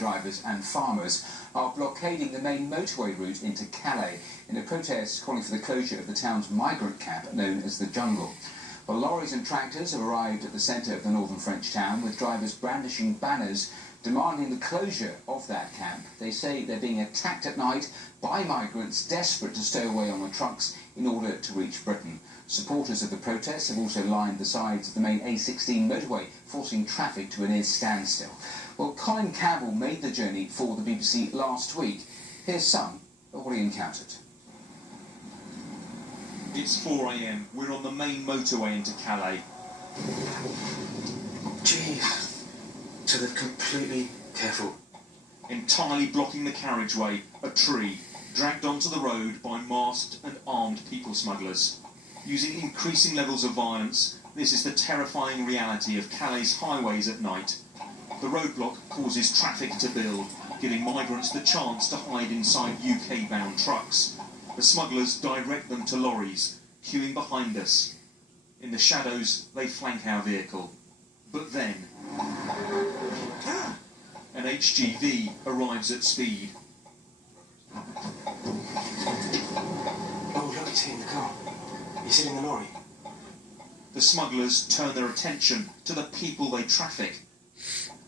drivers and farmers are blockading the main motorway route into Calais in a protest calling for the closure of the town's migrant camp known as the Jungle. Well, lorries and tractors have arrived at the centre of the northern French town, with drivers brandishing banners demanding the closure of that camp. They say they're being attacked at night by migrants desperate to stow away on the trucks in order to reach Britain. Supporters of the protests have also lined the sides of the main A16 motorway, forcing traffic to a near standstill. Well, Colin Campbell made the journey for the BBC last week. Here's some of what he encountered. It's 4 a.m. We're on the main motorway into Calais. Jeez. So they're completely careful. Entirely blocking the carriageway, a tree, dragged onto the road by masked and armed people smugglers. Using increasing levels of violence, this is the terrifying reality of Calais' highways at night. The roadblock causes traffic to build, giving migrants the chance to hide inside UK-bound trucks. The smugglers direct them to lorries, queuing behind us. In the shadows, they flank our vehicle. But then, an HGV arrives at speed. Oh, look, he's hitting the car. He's hitting the lorry. The smugglers turn their attention to the people they traffic.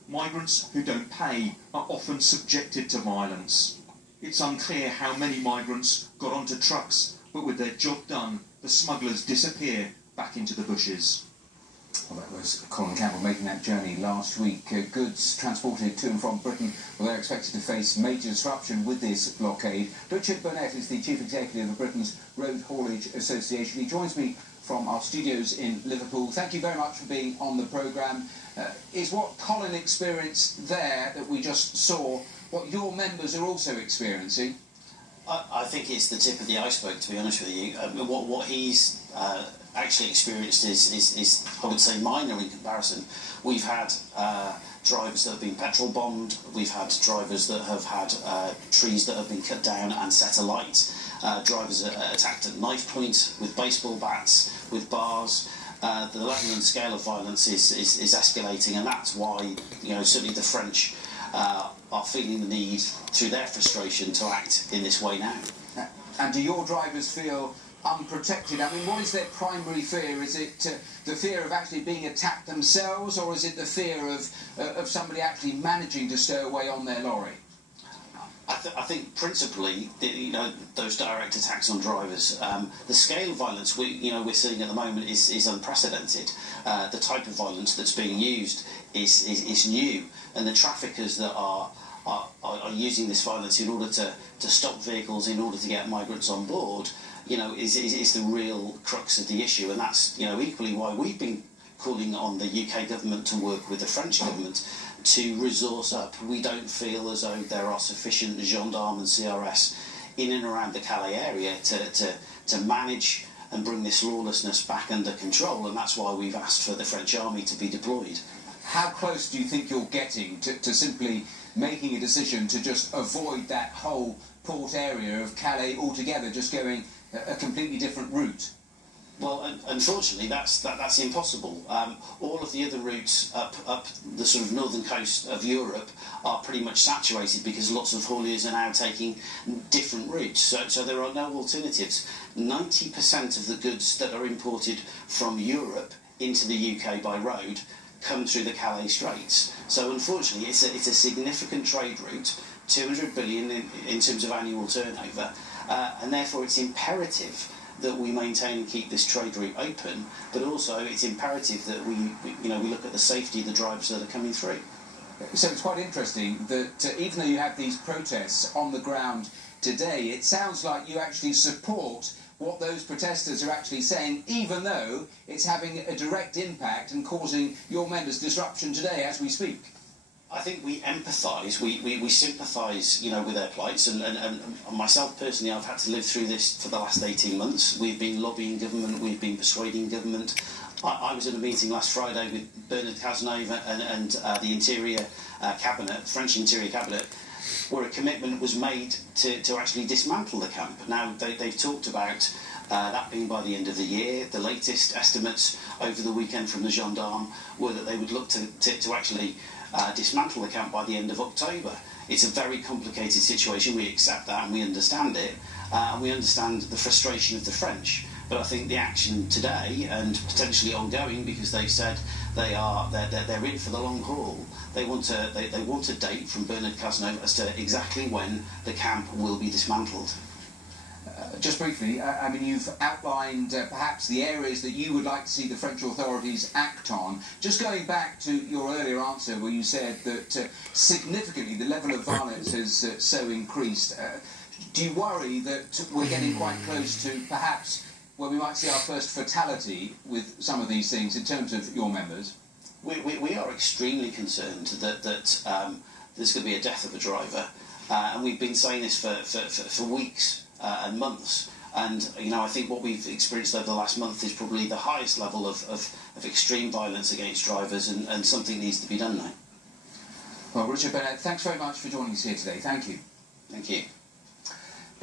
Migrants who don't pay are often subjected to violence. It's unclear how many migrants got onto trucks, but with their job done, the smugglers disappear back into the bushes. Well, that was Colin Campbell making that journey last week. Goods transported to and from Britain, well, they're expected to face major disruption with this blockade. Richard Burnett is the Chief Executive of Britain's Road Haulage Association. He joins me from our studios in Liverpool. Thank you very much for being on the programme. Is what Colin experienced there that we just saw what your members are also experiencing? I think it's the tip of the iceberg, to be honest with you. What he's actually experienced is, I would say, minor in comparison. We've had drivers that have been petrol bombed, we've had drivers that have had trees that have been cut down and set alight, drivers are attacked at knife point, with baseball bats, with bars. The level and scale of violence is escalating, and that's why, certainly the French are feeling the need, through their frustration, to act in this way now. And do your drivers feel unprotected? I mean, what is their primary fear? Is it the fear of actually being attacked themselves, or is it the fear of somebody actually managing to stow away on their lorry? I think principally, those direct attacks on drivers. The scale of violence we're seeing at the moment is unprecedented. The type of violence that's being used is new, and the traffickers that are using this violence in order to stop vehicles, in order to get migrants on board, is the real crux of the issue, and that's equally why we've been calling on the UK government to work with the French government to resource up. We don't feel as though there are sufficient gendarmes and CRS in and around the Calais area to manage and bring this lawlessness back under control, and that's why we've asked for the French army to be deployed. How close do you think you're getting to simply making a decision to just avoid that whole port area of Calais altogether, just going a completely different route? Well, unfortunately, that's impossible. All of the other routes up the sort of northern coast of Europe are pretty much saturated because lots of hauliers are now taking different routes. So there are no alternatives. 90% of the goods that are imported from Europe into the UK by road come through the Calais Straits. So unfortunately, it's a significant trade route, 200 billion in terms of annual turnover, and therefore it's imperative that we maintain and keep this trade route open, but also it's imperative that we look at the safety of the drivers that are coming through. So it's quite interesting that even though you have these protests on the ground today, it sounds like you actually support what those protesters are actually saying, even though it's having a direct impact and causing your members disruption today as we speak. I think we empathise, we sympathise, with their plights, and myself personally, I've had to live through this for the last 18 months. We've been lobbying government, we've been persuading government. I was at a meeting last Friday with Bernard Cazeneuve and the Interior Cabinet, French Interior Cabinet, where a commitment was made to actually dismantle the camp. Now, they've talked about that being by the end of the year. The latest estimates over the weekend from the gendarme were that they would look to actually dismantle the camp by the end of October. It's a very complicated situation. We accept that and we understand it, and we understand the frustration of the French. But I think the action today and potentially ongoing, because they've said they're in for the long haul. They want a date from Bernard Cazeneuve as to exactly when the camp will be dismantled. Just briefly, I mean, you've outlined perhaps the areas that you would like to see the French authorities act on. Just going back to your earlier answer where you said that significantly the level of violence has so increased, do you worry that we're getting quite close to perhaps where we might see our first fatality with some of these things in terms of your members? We are extremely concerned that there's going to be a death of a driver, and we've been saying this for weeks and months. And I think what we've experienced over the last month is probably the highest level of extreme violence against drivers, and something needs to be done now. Well, Richard Bennett, thanks very much for joining us here today. Thank you. Thank you.